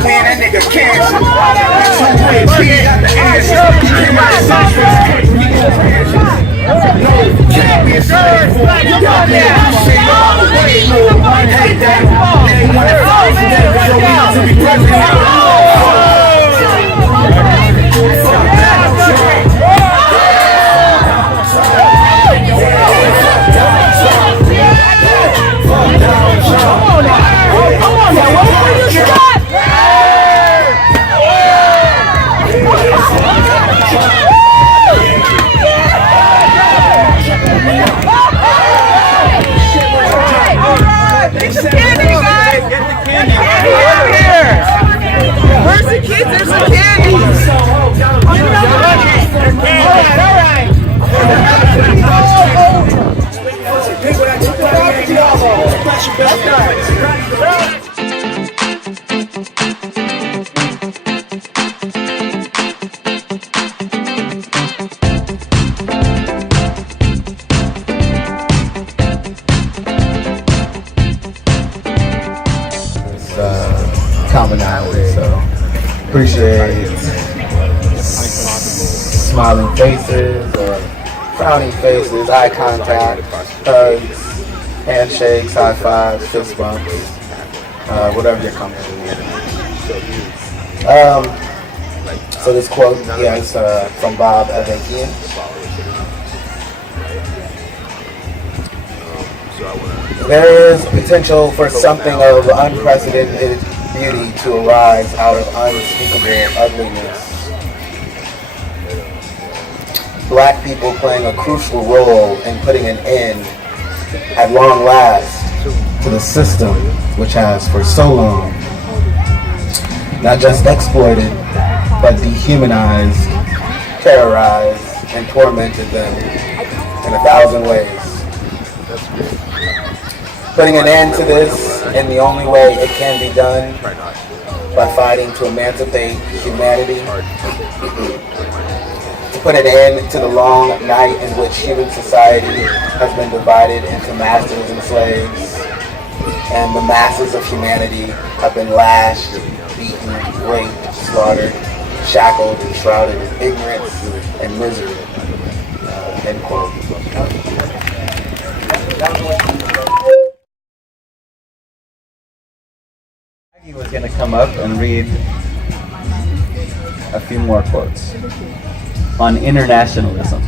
Man, that nigga cancer. Two-way kid got the answer. Can't be a slave for it. Y'all can't say all the way. Hey, that they want to fight for them, so we need to be president. Commonality, so appreciate smiling faces or frowning faces, eye contact, hugs, handshakes, high fives, fist bumps, whatever you're comfortable with. So this quote, is from Bob Evankian. There is potential for something of unprecedented beauty to arise out of unspeakable ugliness. Black people playing a crucial role in putting an end, at long last, to the system which has for so long not just exploited, but dehumanized, terrorized, and tormented them in 1,000 ways. Putting an end to this in the only way it can be done, by fighting to emancipate humanity, to put an end to the long night in which human society has been divided into masters and slaves, and the masses of humanity have been lashed, beaten, raped, slaughtered, shackled, and shrouded in ignorance and misery. End quote. He was going to come up and read a few more quotes on internationalism.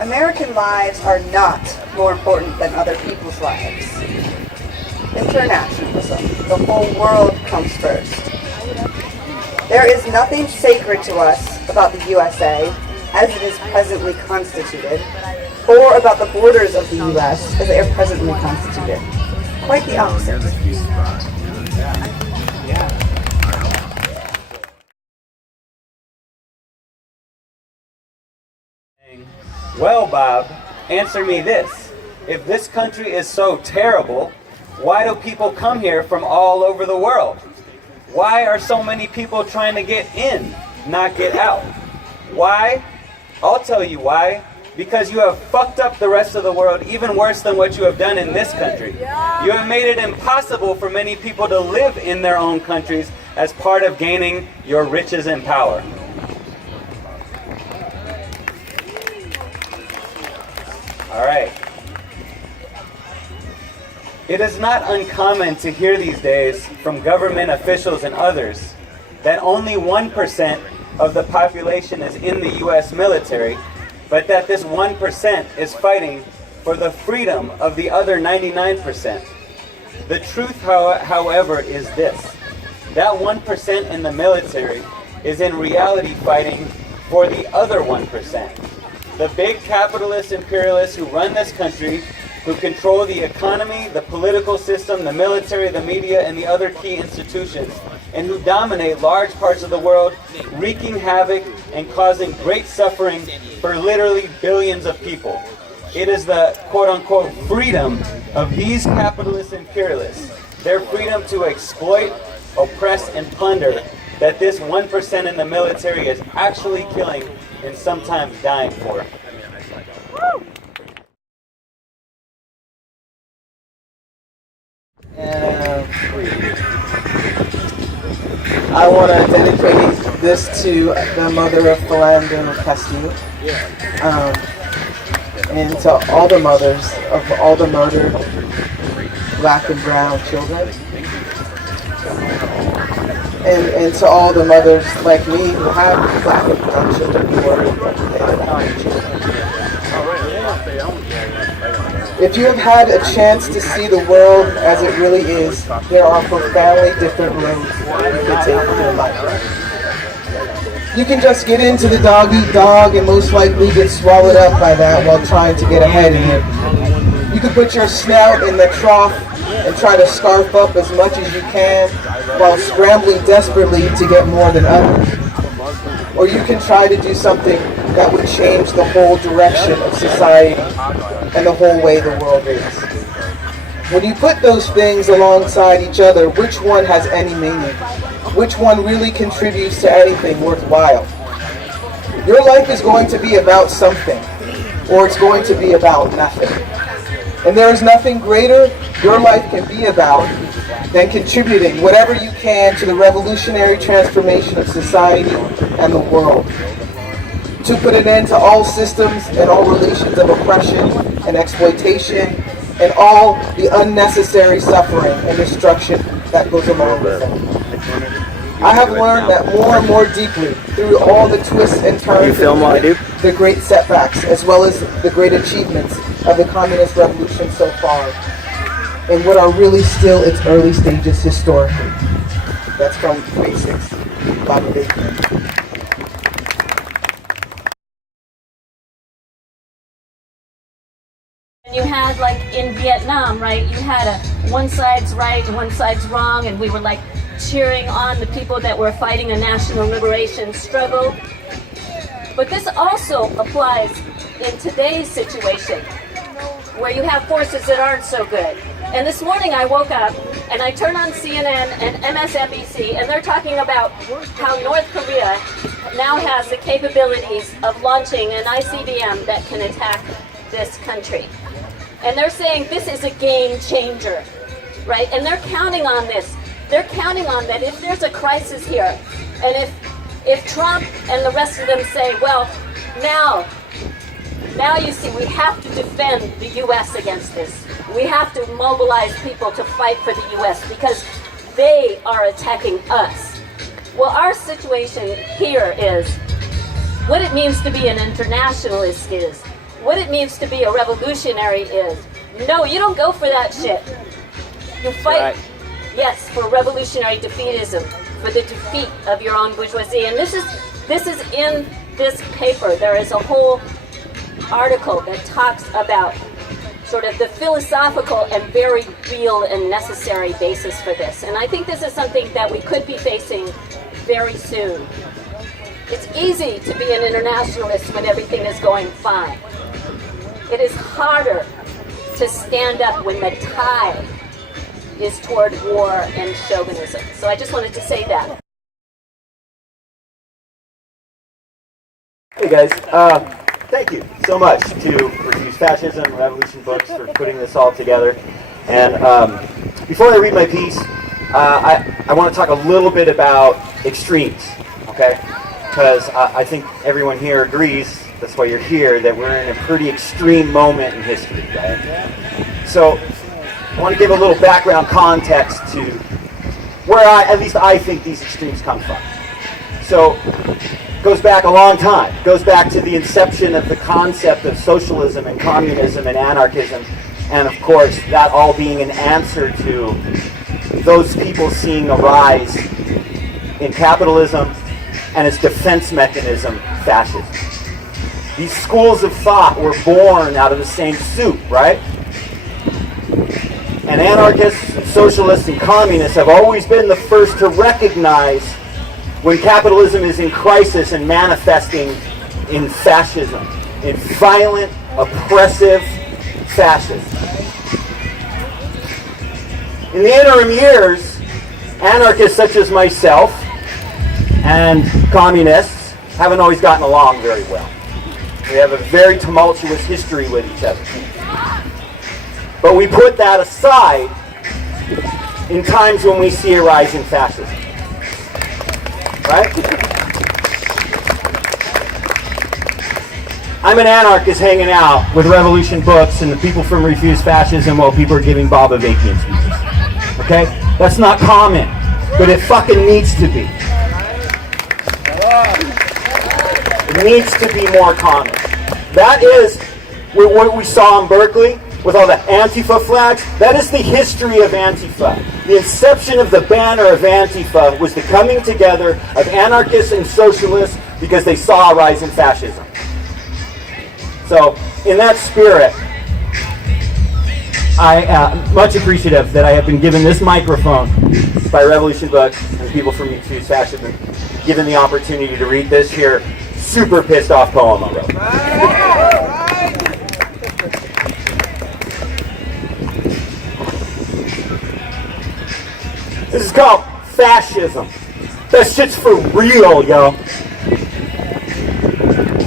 American lives are not more important than other people's lives. Internationalism, the whole world comes first. There is nothing sacred to us about the USA as it is presently constituted, or about the borders of the US as they are presently constituted. Quite the opposite. Well, Bob, answer me this. If this country is so terrible, why do people come here from all over the world? Why are so many people trying to get in, not get out? Why? I'll tell you why. Because you have fucked up the rest of the world even worse than what you have done in this country. You have made it impossible for many people to live in their own countries as part of gaining your riches and power. All right. It is not uncommon to hear these days from government officials and others that only 1% of the population is in the U.S. military, but that this 1% is fighting for the freedom of the other 99%. The truth, however, is this. That 1% in the military is in reality fighting for the other 1%. The big capitalist imperialists who run this country, who control the economy, the political system, the military, the media, and the other key institutions, and who dominate large parts of the world, wreaking havoc and causing great suffering for literally billions of people. It is the quote-unquote freedom of these capitalist imperialists their freedom to exploit, oppress, and plunder that this 1% in the military is actually killing and sometimes dying for. And I want to dedicate this to the mother of Philando Castile, and to all the mothers of all the murdered black and brown children, and to all the mothers like me who have black and brown children who are If you have had a chance to see the world as it really is, there are profoundly different roads you can take with your life. You can just get into the dog-eat-dog and most likely get swallowed up by that while trying to get ahead in it. You can put your snout in the trough and try to scarf up as much as you can while scrambling desperately to get more than others. Or you can try to do something that would change the whole direction of society and the whole way the world is. When you put those things alongside each other, which one has any meaning? Which one really contributes to anything worthwhile? Your life is going to be about something, or it's going to be about nothing. And there is nothing greater your life can be about than contributing whatever you can to the revolutionary transformation of society and the world. To put an end to all systems and all relations of oppression and exploitation and all the unnecessary suffering and destruction that goes along with it. I have learned that more and more deeply through all the twists and turns, the great setbacks, as well as the great achievements of the communist revolution so far, and what are really still its early stages historically. That's from Basics, Bobby Baker. You had, like in Vietnam, right, you had a one side's right and one side's wrong, and we were like cheering on the people that were fighting a national liberation struggle. But this also applies in today's situation, where you have forces that aren't so good. And this morning I woke up and I turned on CNN and MSNBC, and they're talking about how North Korea now has the capabilities of launching an ICBM that can attack this country. And they're saying this is a game changer, right? And they're counting on this. They're counting on that if there's a crisis here, and if Trump and the rest of them say, well, now you see, we have to defend the U.S. against this. We have to mobilize people to fight for the U.S. because they are attacking us. Well, our situation here is what it means to be an internationalist is. What it means to be a revolutionary is. No, you don't go for that shit. You fight, yes, for revolutionary defeatism, for the defeat of your own bourgeoisie. And this is in this paper. There is a whole article that talks about sort of the philosophical and very real and necessary basis for this. And I think this is something that we could be facing very soon. It's easy to be an internationalist when everything is going fine. It is harder to stand up when the tide is toward war and chauvinism. So I just wanted to say that. Hey guys, thank you so much to Reduce Fascism, Revolution Books for putting this all together. And before I read my piece, I want to talk a little bit about extremes, okay? Because I think everyone here agrees, that's why you're here, that we're in a pretty extreme moment in history, right? So I want to give a little background context to where at least I think these extremes come from. So it goes back a long time. It goes back to the inception of the concept of socialism and communism and anarchism, and of course that all being an answer to those people seeing a rise in capitalism and its defense mechanism, fascism. These schools of thought were born out of the same soup, right? And anarchists, and socialists, and communists have always been the first to recognize when capitalism is in crisis and manifesting in fascism, in violent, oppressive fascism. In the interim years, anarchists such as myself and communists haven't always gotten along very well. We have a very tumultuous history with each other. But we put that aside in times when we see a rise in fascism. Right? I'm an anarchist hanging out with Revolution Books and the people from Refuse Fascism while people are giving Bob Avakian speeches. Okay? That's not common, but it fucking needs to be. It needs to be more common. That is what we saw in Berkeley with all the Antifa flags. That is the history of Antifa. The inception of the banner of Antifa was the coming together of anarchists and socialists because they saw a rise in fascism. So, in that spirit, I am much appreciative that I have been given this microphone by Revolution Books and people from Refuse Fascism, given the opportunity to read this here super pissed off poem I wrote. This is called Fascism. That shit's for real, yo.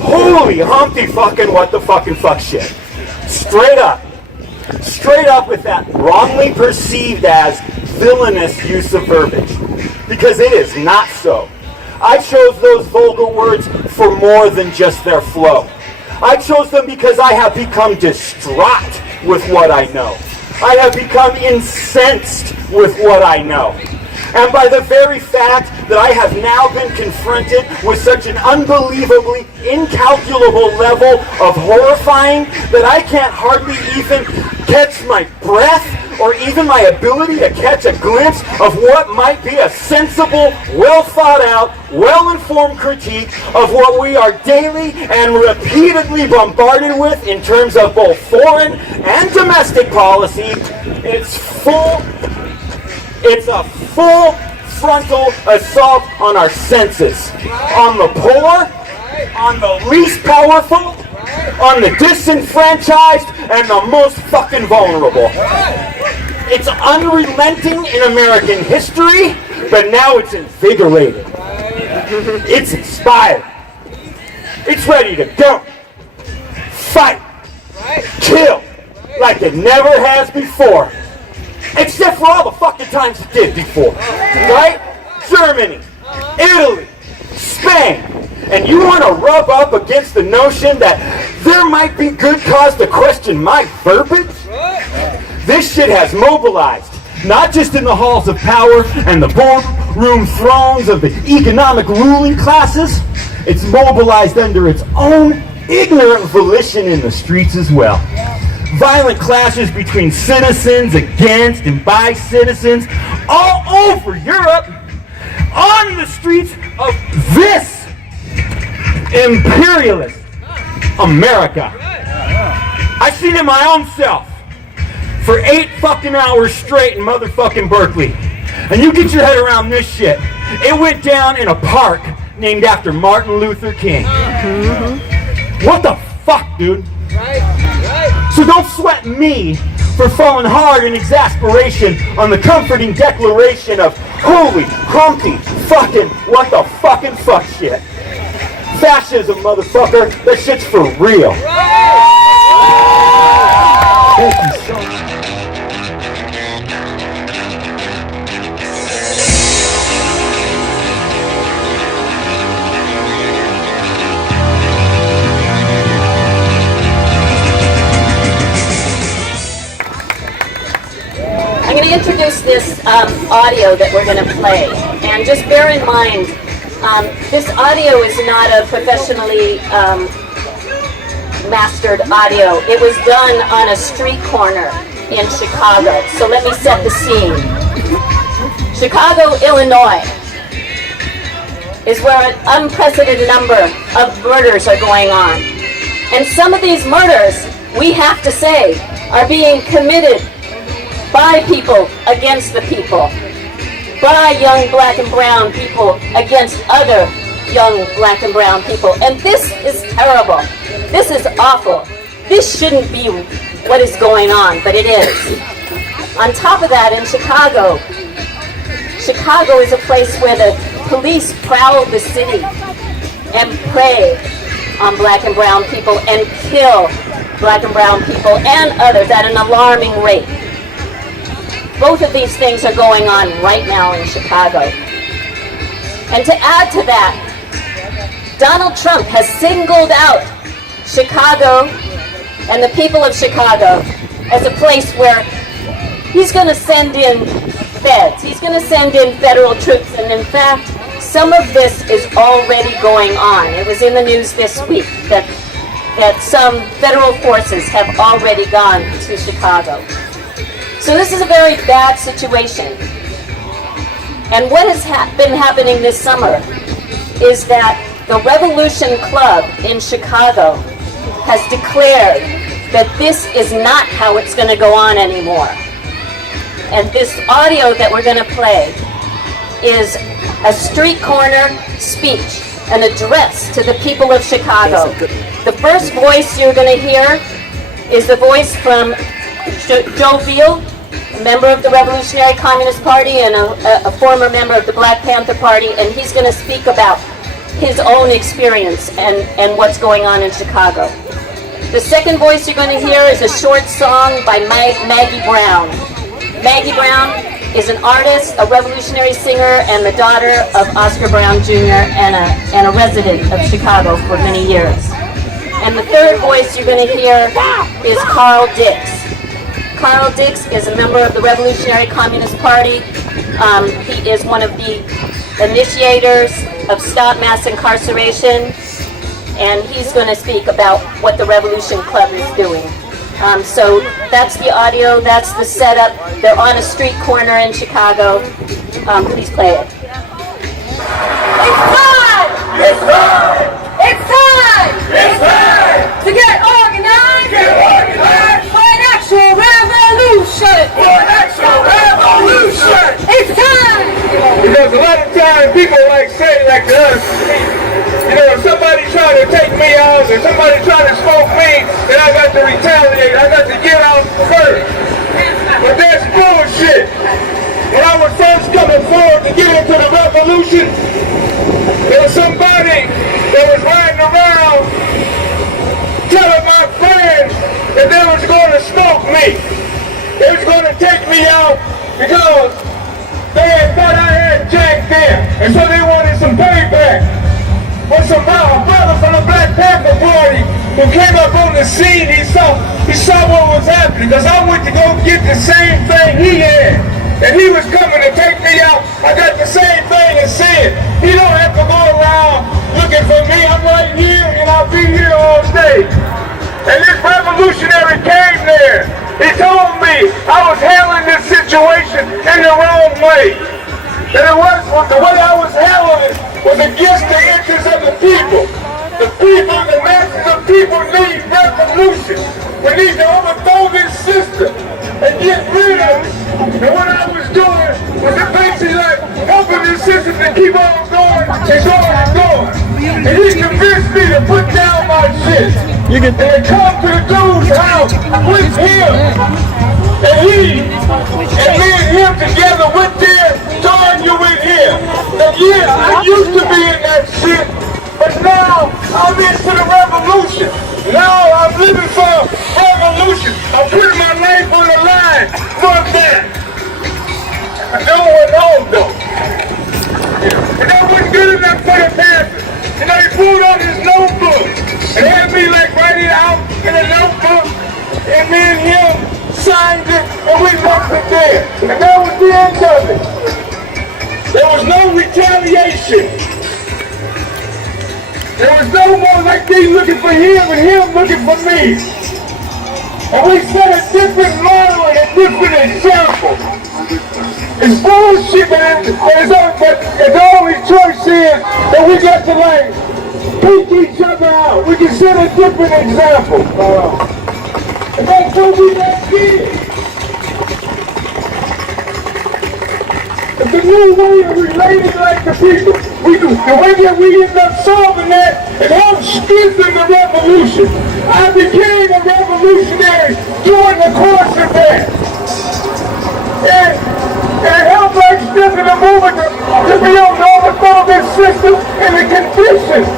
Holy Humpty fucking what the fucking fuck shit. Straight up. Straight up with that wrongly perceived as villainous use of verbiage. Because it is not so. I chose those vulgar words for more than just their flow. I chose them because I have become distraught with what I know. I have become incensed with what I know. And by the very fact that I have now been confronted with such an unbelievably incalculable level of horrifying that I can't hardly even catch my breath or even my ability to catch a glimpse of what might be a sensible, well thought out, well-informed critique of what we are daily and repeatedly bombarded with in terms of both foreign and domestic policy. It's a full frontal assault on our senses, on the poor, on the least powerful, on the disenfranchised, and the most fucking vulnerable. It's unrelenting in American history, but now it's invigorated. It's inspired. It's ready to go. Fight. Kill like it never has before. Except for all the fucking times it did before. Right? Germany, Italy, Spain. And you want to rub up against the notion that there might be good cause to question my verbiage? This shit has mobilized, not just in the halls of power and the boardroom thrones of the economic ruling classes. It's mobilized under its own ignorant volition in the streets as well. Violent clashes between citizens against and by citizens all over Europe on the streets of this imperialist America. I've seen it my own self for 8 fucking hours straight in motherfucking Berkeley. And you get your head around this shit. It went down in a park named after Martin Luther King. What the fuck, dude? So don't sweat me for falling hard in exasperation on the comforting declaration of holy, Humpty, fucking, what the fucking fuck shit. Fascism, motherfucker, that shit's for real. Thank you so much. I'm going to introduce this audio that we're going to play, and just bear in mind, this audio is not a professionally mastered audio. It was done on a street corner in Chicago, so let me set the scene. Chicago, Illinois is where an unprecedented number of murders are going on, and some of these murders, we have to say, are being committed by people against the people, by young black and brown people against other young black and brown people. And this is terrible. This is awful. This shouldn't be what is going on, but it is. On top of that, in Chicago, Chicago is a place where the police prowl the city and prey on black and brown people and kill black and brown people and others at an alarming rate. Both of these things are going on right now in Chicago. And to add to that, Donald Trump has singled out Chicago and the people of Chicago as a place where he's going to send in feds. He's going to send in federal troops. And in fact, some of this is already going on. It was in the news this week that some federal forces have already gone to Chicago. So this is a very bad situation. And what has been happening this summer is that the Revolution Club in Chicago has declared that this is not how it's going to go on anymore. And this audio that we're going to play is a street corner speech, an address to the people of Chicago. The first voice you're going to hear is the voice from Joe Veal, a member of the Revolutionary Communist Party and a former member of the Black Panther Party, and he's going to speak about his own experience and what's going on in Chicago. The second voice you're going to hear is a short song by Maggie Brown. Maggie Brown is an artist, a revolutionary singer, and the daughter of Oscar Brown Jr. and a resident of Chicago for many years. And the third voice you're going to hear is Carl Dix. Carl Dix is a member of the Revolutionary Communist Party. He is one of the initiators of Stop Mass Incarceration, and he's going to speak about what the Revolution Club is doing. So that's the audio, that's the setup. They're on a street corner in Chicago. Please play it. It's time! It's time! It's time! It's time! To get organized! Get organized! For an actual revolution! For an actual revolution! It's time! Because a lot of times people like us, you know, if somebody trying to take me out or somebody trying to smoke me, then I got to retaliate. I got to get out first. But that's bullshit. When I was first coming forward to get into the revolution, there was somebody that was riding around telling my friends that they was going to smoke me. They was going to take me out because they had thought I had jacked them. And so they wanted some payback. But somehow a brother from the Black Panther Party who came up on the scene, he saw what was happening. Because I went to go get the same thing he had. And he was coming to take me out. I got the same thing and said, he don't have to go around looking for me. I'm right here and I'll be here all day. And this revolutionary came there. He told me I was handling this situation in the wrong way. That it was the way I was handling it was against the interests of the people. The people, the masses of people need revolution. We need to overthrow this system and get rid of it. And what I was doing was basically like helping this system to keep on going and going and going. And he convinced me to put down my shit. And come to the dude's house with him. And me and him together went there to argue with him. And yeah, I used to be in that shit, but now I'm into the revolution. Now I'm living for revolution. I'm putting my life on the line for that. Going home though. And that wasn't good enough for the Panthers. And they pulled out his notebook and had me like write it out in a notebook. And me and him signed it and we left it there. And that was the end of it. There was no retaliation. There was no more like they looking for him and him looking for me. And we set a different model and a different example. It's bullshit, but the only choice is that we got to like pick each other out. We can set a different example. And that's what we did. It's a new way of relating like the people. The way that we end up solving that and help strengthen the revolution. I became a revolutionary during the course of that. And it helps like this in the movement to be able to overthrow this system and the conditions.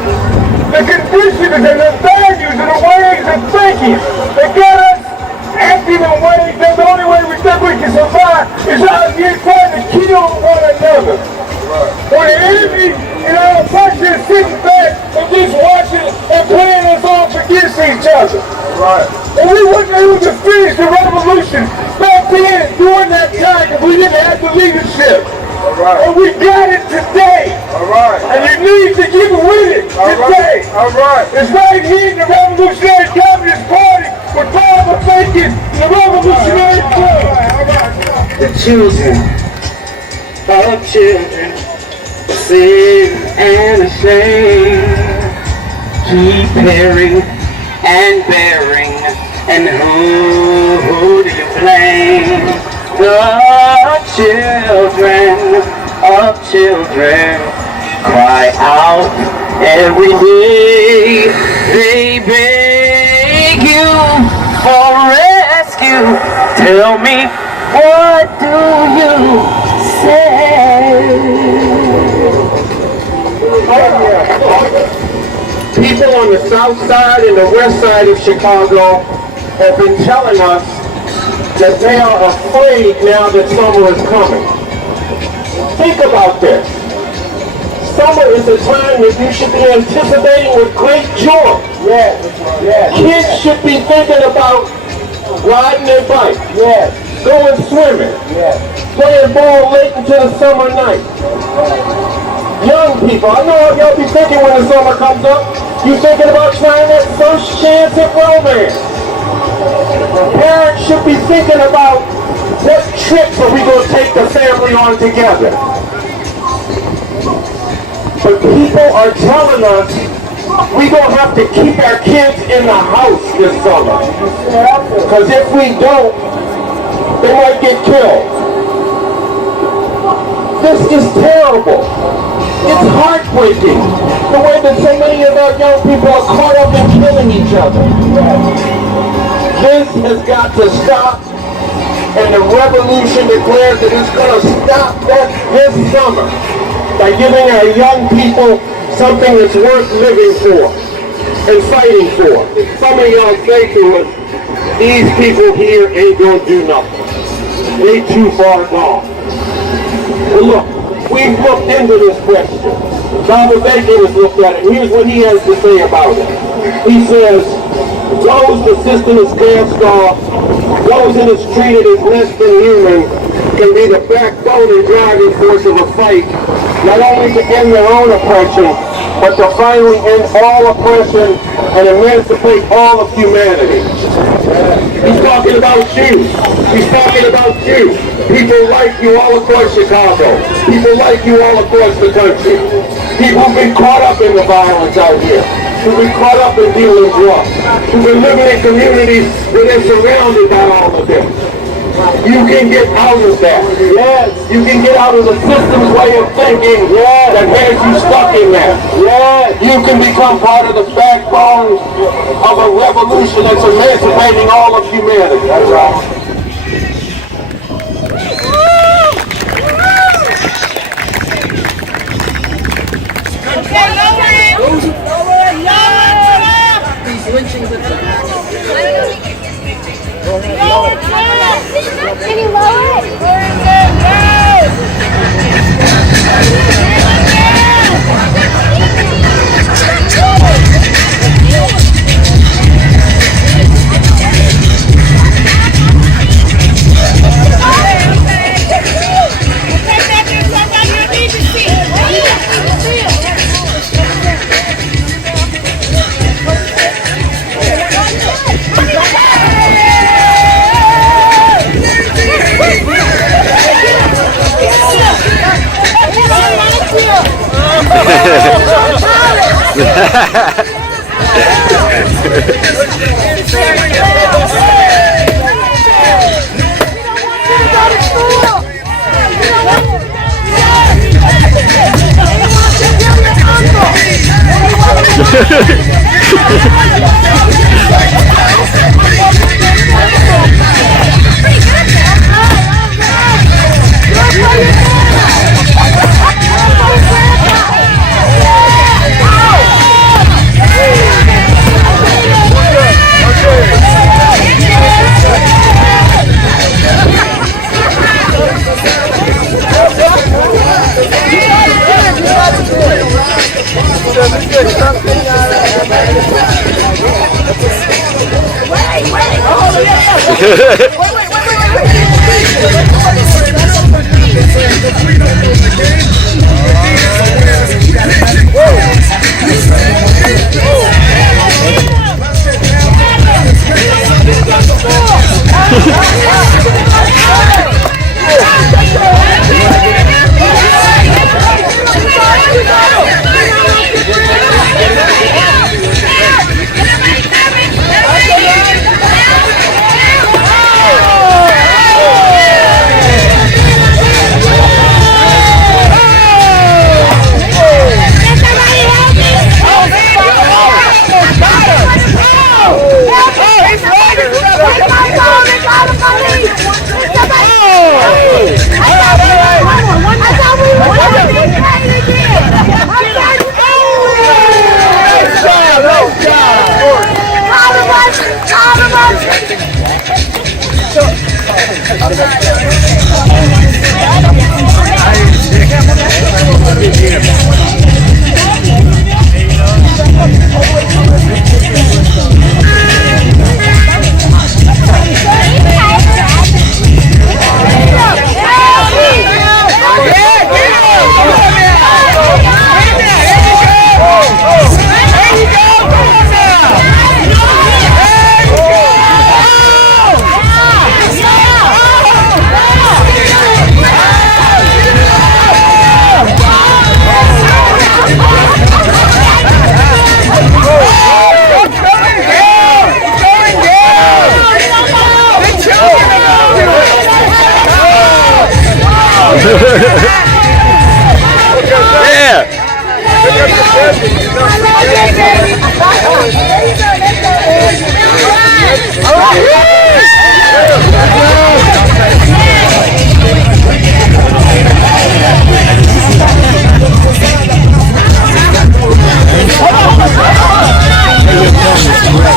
The conditions and the values and the ways of thinking that got us acting in ways that the only way we think we can survive is out here trying to kill one another. When the enemy and our oppression is sitting back and just watching and playing us off against each other. And we weren't able to finish the revolution back then during that time because we didn't have the leadership. And we got it today. And you need to get with it today. It's right here in the Revolutionary Communist Party with Father Bacon, the Revolutionary Club. The children of children, sin and shame, keep bearing and bearing, and who do you blame? The children of children cry out every day. They beg you for rescue. Tell me, what do you say? People on the south side and the west side of Chicago have been telling us that they are afraid now that summer is coming. Think about this. Summer is a time that you should be anticipating with great joy. Kids should be thinking about riding their bike, going swimming, playing ball late into the summer night. Young people, I know what y'all be thinking when the summer comes up. You thinking about trying that first chance at romance. Parents should be thinking about what trips are we going to take the family on together. But people are telling us we're going to have to keep our kids in the house this summer. Because if we don't, they might get killed. This is terrible. It's heartbreaking the way that so many of our young people are caught up in killing each other. This has got to stop, and the revolution declares that it's going to stop that this summer by giving our young people something that's worth living for and fighting for. Some of y'all say to us, these people here ain't going to do nothing. They too far gone. But look, we've looked into this question. Father Bacon has looked at it, and here's what he has to say about it. He says, those the system is cast off, those that is treated as less than human, can be the backbone and driving force of a fight, not only to end their own oppression, but to finally end all oppression and emancipate all of humanity. He's talking about you. He's talking about you. People like you all across Chicago. People like you all across the country. People who've been caught up in the violence out here. Who've been caught up in dealing drugs. Who've been living in communities where they're surrounded by all of this. You can get out of that. Yes. You can get out of the system's way of thinking that has you stuck in that. Yes. You can become part of the backbone of a revolution that's emancipating all of humanity. That's right. Can you lower it?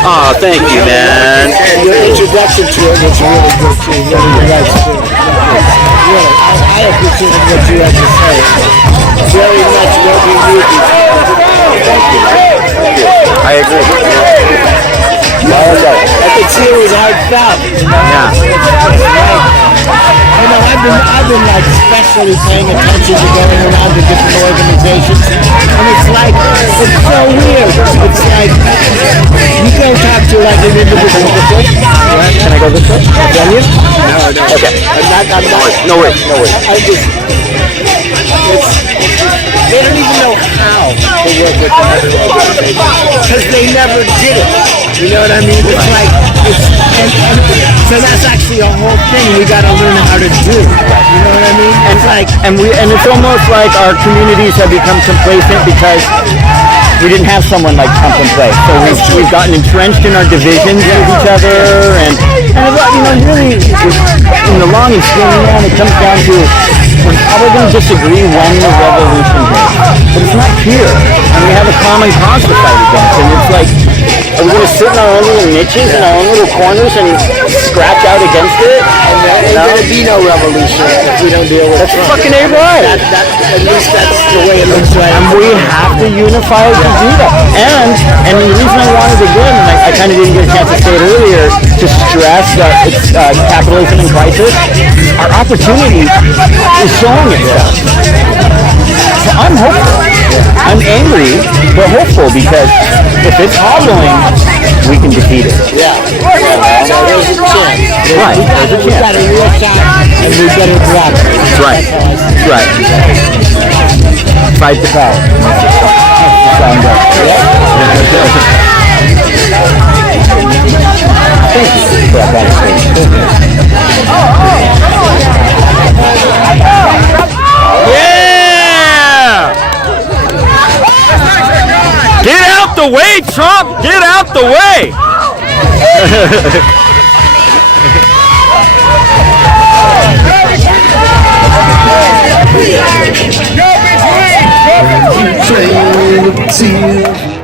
Oh, thank you, man. And your introduction to it was really good too. Really nice too. Really, I appreciated what you had to say. Very much what we need. Thank you. I agree. I could see it was heartfelt. Yeah. You know, I've been like especially paying attention to going around to different organizations, and it's like, it's so weird. It's like, you go talk to like an individual. Can I go this way? Can you? No. Okay. I'm not. No worries. I just, they don't even know how to work with the because they never did it. You know what I mean? It's like, so that's actually a whole thing we got to learn how to do. You know what I mean? It's like, and it's almost like our communities have become complacent because we didn't have someone like Trump in place. So we've gotten entrenched in our divisions with each other, and you know, really, in the long and skinny run, it comes down to we're probably going to disagree when the revolution hits, but it's not here, and we have a common cause to fight against, and it's like, are we going to sit in our own little niches, in our own little corners, and scratch out against it? and there ain't going to be no revolution if we don't deal with That's Trump. fucking A right. At least that's the way it looks like. And we have to unify to do that. And the reason I wanted again, and I kind of didn't get a chance to say it earlier, to stress that it's capitalism in crisis, our opportunity is showing itself. So I'm hopeful. I'm angry, but hopeful, because if it's hobbling, we can defeat it. Yeah. So there's a chance. Right. We got a real shot, and we better grab it. That's right. That's right. Fight the power. Sound good. Thank you for that conversation. Yeah! Get out the way, Trump! Get out the way! Go between!